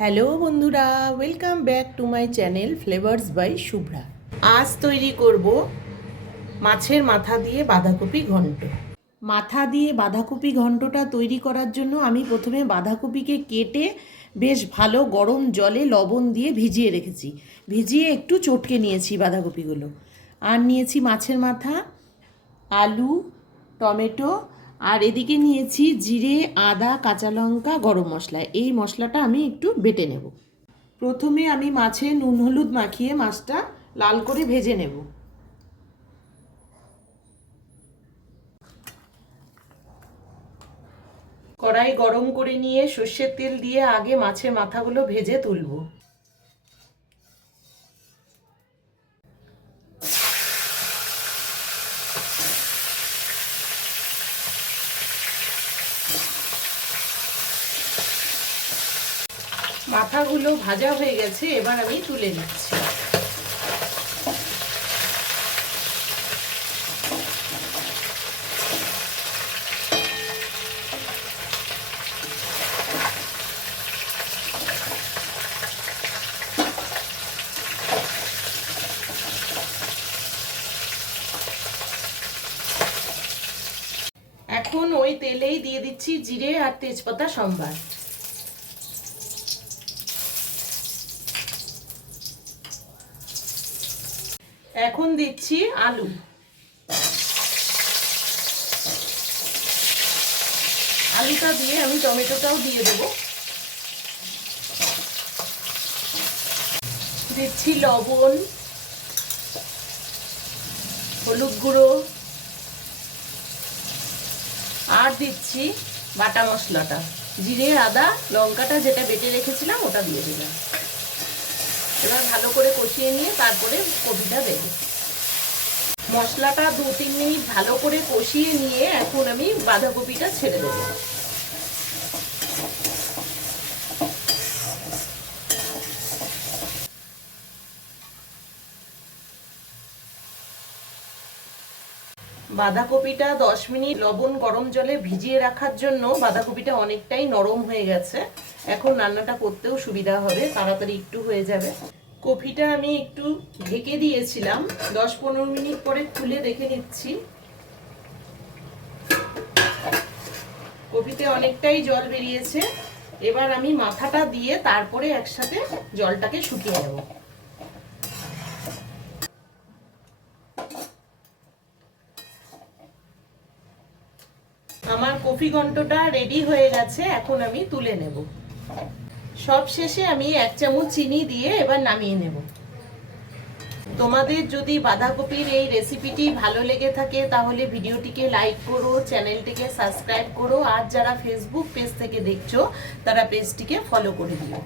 Hello বন্ধুরা, welcome back to my channel flavours by Shubhra. আজ তৈরি করব মাছের মাথা দিয়ে বাঁধাকপি ঘন্ট। মাথা দিয়ে বাঁধাকপি ঘন্টটা তৈরি করার জন্য আমি প্রথমে বাঁধাকপিকে কেটে বেশ ভালো গরম জলে লবণ দিয়ে ভিজিয়ে রেখেছি। ভিজিয়ে একটু চটকে নিয়েছি বাঁধাকপিগুলো। আর নিয়েছি মাছের মাথা, আলু, টমেটো, আর এদিকে নিয়েছি জিরে, আদা, কাঁচা লঙ্কা, গরম মশলা। এই মশলাটা আমি একটু বেটে নেব। প্রথমে আমি মাছে নুন হলুদ মাখিয়ে মাছটা লাল করে ভেজে নেব। কড়াই গরম করে নিয়ে সর্ষের তেল দিয়ে আগে মাছের মাথাগুলো ভেজে তুলব। মাথাগুলো ভাজা হয়ে গেছে, এবার আমি তুলে নিচ্ছি। এখন ওই তেলেই দিয়ে দিচ্ছি জিরে আর তেজপাতা সম্বার। এখন দিচ্ছি আলু। আলুটা দিয়ে আমি টমেটোটাও দিয়ে দেব। দিচ্ছি লবণ, হলুদ গুঁড়ো, আর দিচ্ছি বাটা মশলাটা, জিরে আদা লঙ্কাটা যেটা বেটে রেখেছিলাম ওটা দিয়ে দিলাম। এবার ভালো করে কষিয়ে নিয়ে তারপরে কপিটা দেব। মশলাটা 2-3 মিনিট ভালো করে কষিয়ে নিয়ে এখন আমি বাঁধাকপিটা ছেড়ে দেব। বাঁধাকপিটা 10 মিনিট লবণ গরম জলে ভিজিয়ে রাখার জন্য বাঁধাকপিটা অনেকটাই নরম হয়ে গেছে। এখন রান্নাটা করতেও সুবিধা হবে, তাড়াতাড়ি একটু হয়ে যাবে। কপিটা আমি একটু ঢেকে দিয়েছিলাম, 10-15 মিনিট পরে খুলে দেখে নিচ্ছি। কপিতে অনেকটাই জল বেরিয়েছে। এবার আমি মাথাটা দিয়ে তারপরে একসাথে জলটাকে শুকিয়ে নেব। আমার কফি ঘন্টটা রেডি হয়ে গেছে, এখন আমি তুলে নেব। সব শেষে আমি 1 চামচ চিনি দিয়ে এবার নামিয়ে নেব। তোমাদের যদি বাঁধাকপির এই রেসিপিটি ভালো লেগে থাকে তাহলে ভিডিওটিকে লাইক করো, চ্যানেলটিকে সাবস্ক্রাইব করো, আর যারা ফেসবুক পেজ থেকে দেখছো তারা পেজটিকে ফলো করে দিও।